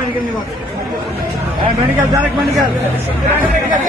medical নিব হ্যাঁ medical direct medical direct medical